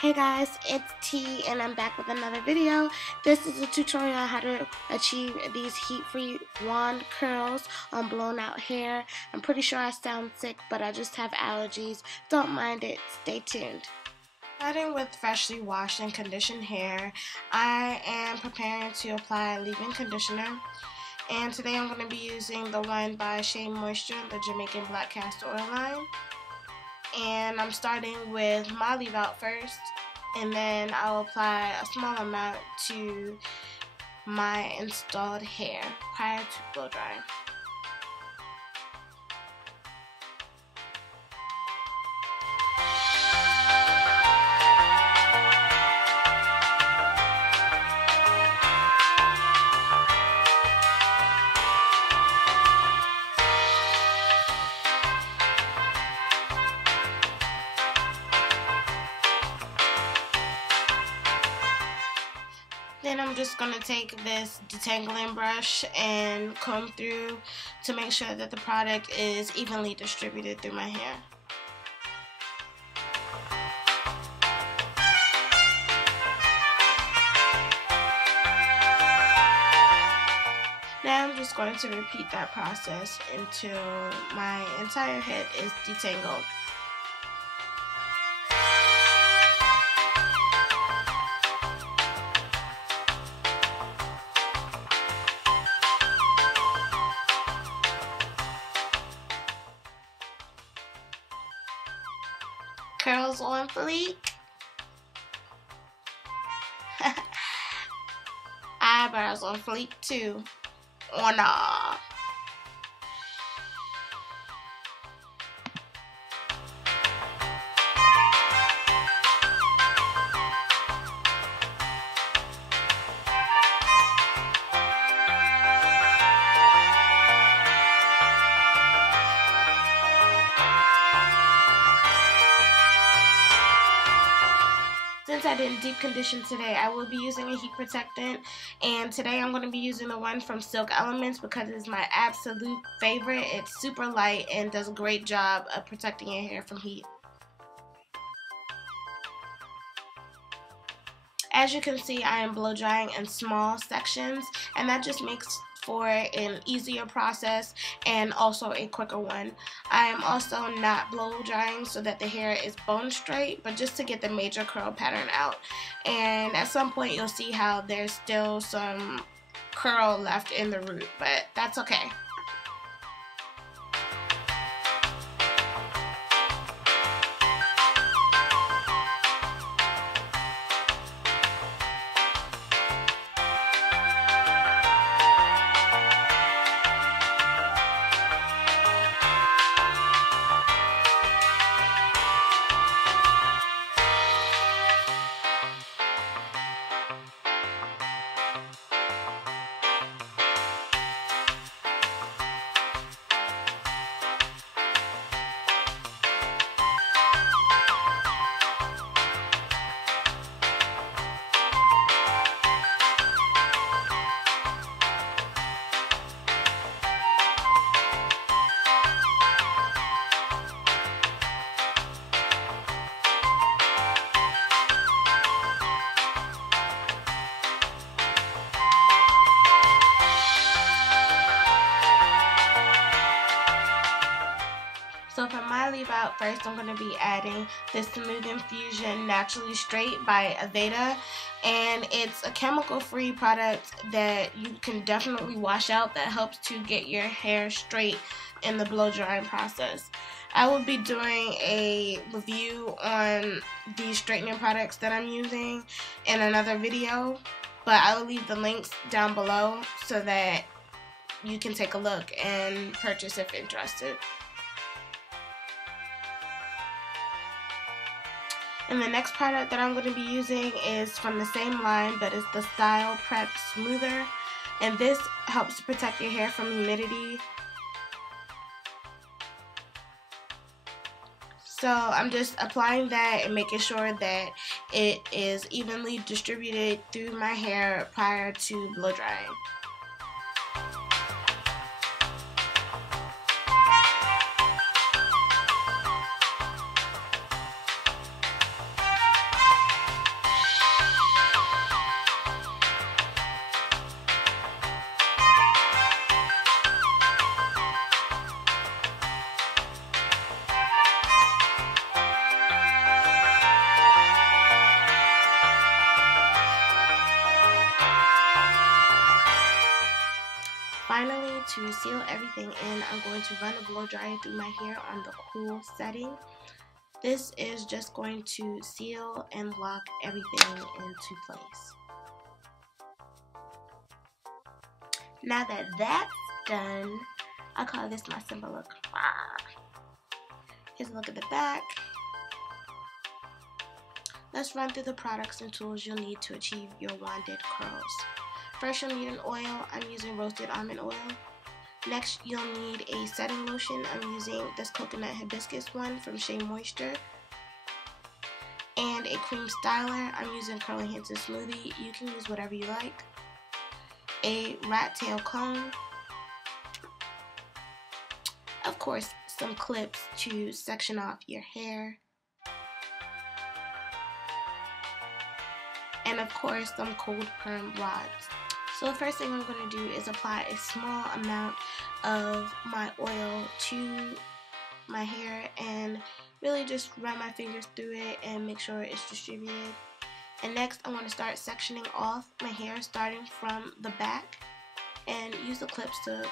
Hey guys, it's T and I'm back with another video. This is a tutorial on how to achieve these heat-free wand curls on blown out hair. I'm pretty sure I sound sick, but I just have allergies. Don't mind it. Stay tuned. Starting with freshly washed and conditioned hair, I am preparing to apply leave-in conditioner. And today I'm going to be using the one by Shea Moisture, the Jamaican Black Castor Oil line. And I'm starting with my leave out first, and then I'll apply a small amount to my installed hair prior to blow drying. Then I'm just going to take this detangling brush and comb through to make sure that the product is evenly distributed through my hair. Now I'm just going to repeat that process until my entire head is detangled. Curls on fleek. Eyebrows on fleek too. Or nah. Since I didn't deep condition today, I will be using a heat protectant, and today I'm going to be using the one from Silk Elements because it's my absolute favorite. It's super light and does a great job of protecting your hair from heat. As you can see, I am blow drying in small sections, and that just makes for an easier process and also a quicker one. I am also not blow drying so that the hair is bone straight, but just to get the major curl pattern out. And at some point you'll see how there's still some curl left in the root, but that's okay. So for my leave out first, I'm going to be adding this Smooth Infusion Naturally Straight by Aveda, and it's a chemical-free product that you can definitely wash out that helps to get your hair straight in the blow drying process. I will be doing a review on these straightening products that I'm using in another video, but I will leave the links down below so that you can take a look and purchase if interested. And the next product that I'm going to be using is from the same line, but it's the Style Prep Smoother. And this helps to protect your hair from humidity. So I'm just applying that and making sure that it is evenly distributed through my hair prior to blow drying. seal everything in, I'm going to run a blow dryer through my hair on the cool setting. This is just going to seal and lock everything into place. Now that that's done, I call this my simple look. Here's a look at the back. Let's run through the products and tools you'll need to achieve your wanded curls. First, you'll need an oil. I'm using roasted almond oil. Next, you'll need a setting lotion. I'm using this coconut hibiscus one from Shea Moisture. And a cream styler. I'm using Curl Enhancing Smoothie. You can use whatever you like. A rat tail comb. Of course, some clips to section off your hair. And of course, some cold perm rods. So the first thing I'm going to do is apply a small amount of my oil to my hair and really just run my fingers through it and make sure it's distributed. And next, I'm going to start sectioning off my hair starting from the back and use the clips to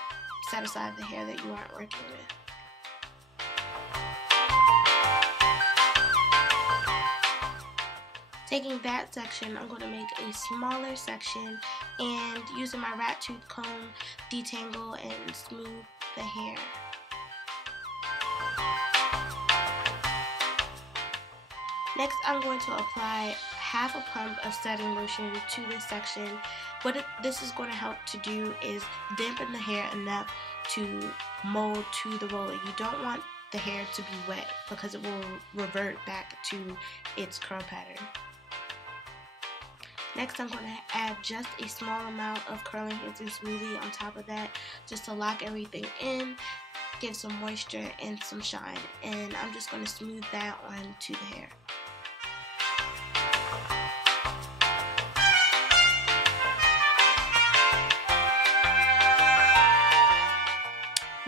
set aside the hair that you aren't working with. Taking that section, I'm going to make a smaller section and using my rat tooth comb, detangle and smooth the hair. Next, I'm going to apply half a pump of setting lotion to this section. What this is going to help to do is dampen the hair enough to mold to the roller. You don't want the hair to be wet because it will revert back to its curl pattern. Next, I'm going to add just a small amount of Curl Enhancing Smoothie on top of that just to lock everything in, give some moisture and some shine. And I'm just going to smooth that onto the hair.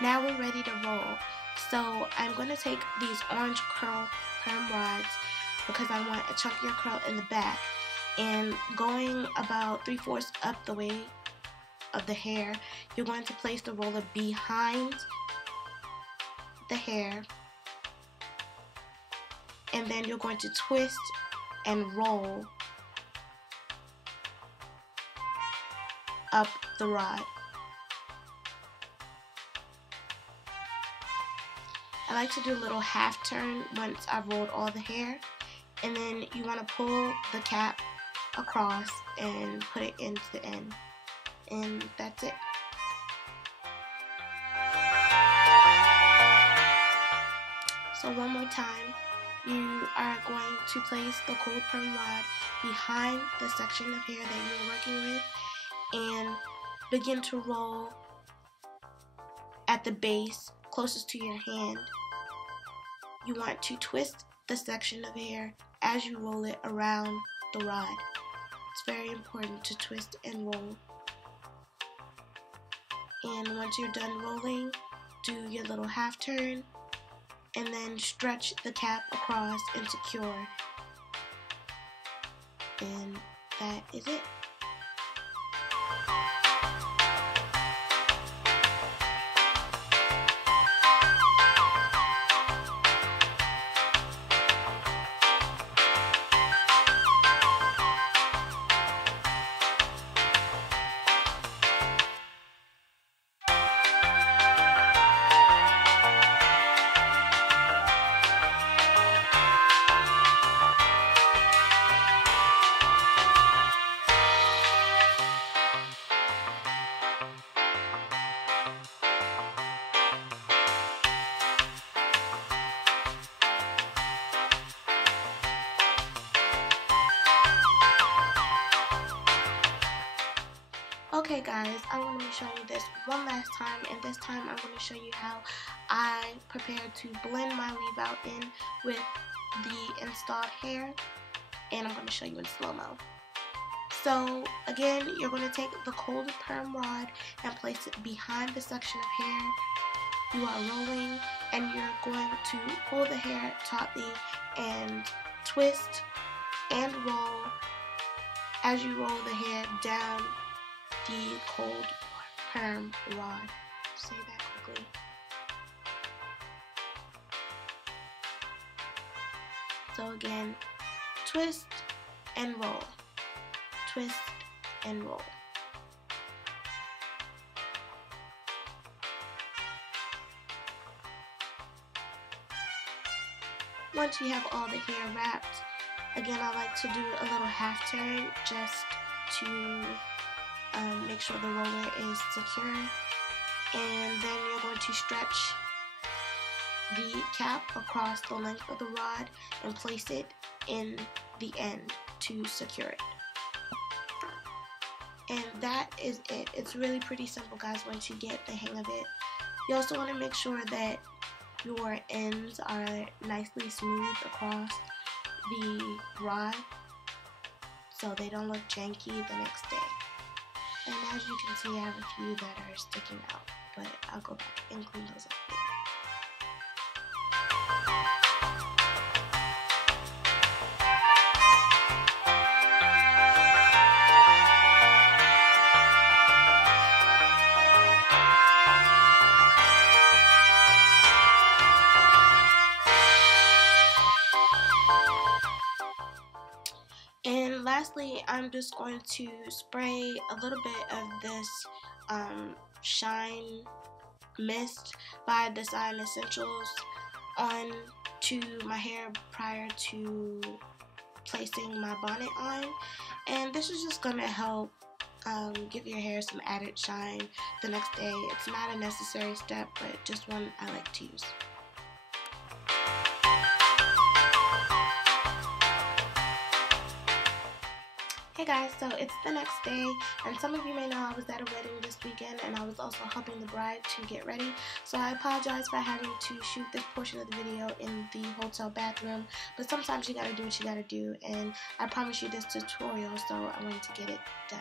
Now we're ready to roll. So I'm going to take these orange curl perm rods because I want a chunkier curl in the back. And going about 3/4 up the way of the hair, you're going to place the roller behind the hair, and then you're going to twist and roll up the rod. I like to do a little half turn once I've rolled all the hair, and then you want to pull the cap across and put it into the end, and that's it. So one more time, you are going to place the cold perm rod behind the section of hair that you're working with and begin to roll at the base closest to your hand. You want to twist the section of hair as you roll it around the rod. It's very important to twist and roll. And once you're done rolling, do your little half turn and then stretch the cap across and secure. And that is it. Okay guys, I'm going to show you this one last time, and this time I'm going to show you how I prepare to blend my leave out in with the installed hair, and I'm going to show you in slow-mo. So again, you're going to take the cold perm rod and place it behind the section of hair. You are rolling and you're going to pull the hair tautly and twist and roll as you roll the hair down the cold perm rod. say that quickly. So again, twist and roll, twist and roll. Once you have all the hair wrapped, again, I like to do a little half turn just to make sure the roller is secure. And then you're going to stretch the cap across the length of the rod and place it in the end to secure it. And that is it. It's really pretty simple, guys, once you get the hang of it. You also want to make sure that your ends are nicely smooth across the rod so they don't look janky the next day. And as you can see, I have a few that are sticking out, but I'll go back and clean those up later. And lastly, I'm just going to spray a little bit of this Shine Mist by Design Essentials on to my hair prior to placing my bonnet on. And this is just going to help give your hair some added shine the next day. It's not a necessary step, but just one I like to use. Hey guys, so it's the next day, and some of you may know I was at a wedding this weekend, and I was also helping the bride to get ready. So I apologize for having to shoot this portion of the video in the hotel bathroom, but sometimes you gotta do what you gotta do, and I promised you this tutorial, so I wanted to get it done.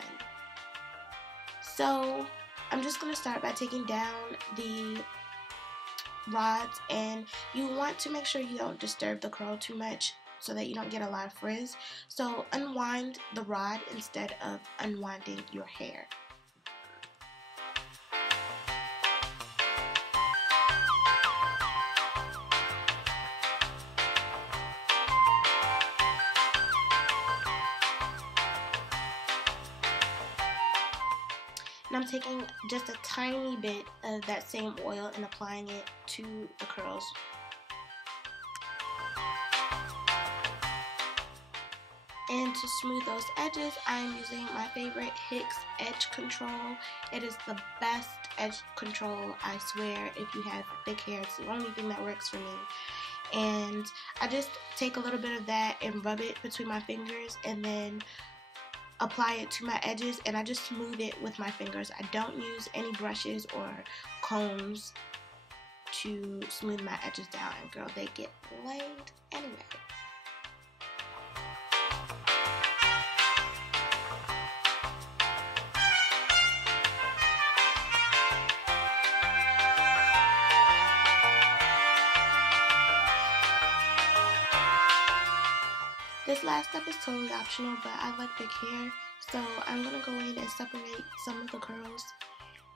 So I'm just gonna start by taking down the rods, and you want to make sure you don't disturb the curl too much, so that you don't get a lot of frizz. So unwind the rod instead of unwinding your hair. And I'm taking just a tiny bit of that same oil and applying it to the curls. And to smooth those edges, I'm using my favorite Hicks Edge Control. It is the best edge control, I swear. If you have thick hair, it's the only thing that works for me. And I just take a little bit of that and rub it between my fingers and then apply it to my edges, and I just smooth it with my fingers. I don't use any brushes or combs to smooth my edges down, and girl, they get laid anyway. This last step is totally optional, but I like big hair, so I'm going to go in and separate some of the curls.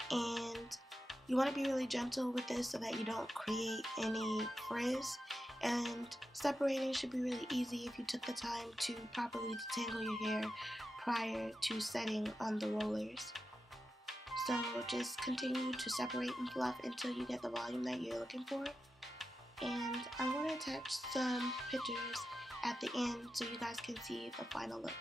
And you want to be really gentle with this so that you don't create any frizz. And separating should be really easy if you took the time to properly detangle your hair prior to setting on the rollers. So just continue to separate and fluff until you get the volume that you're looking for. And I'm going to attach some pictures at the end so you guys can see the final look.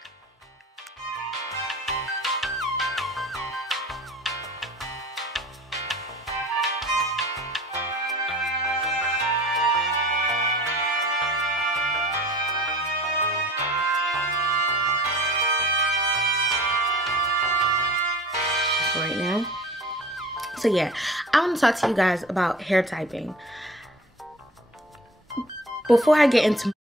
Right now. So yeah, I want to talk to you guys about hair typing. Before I get into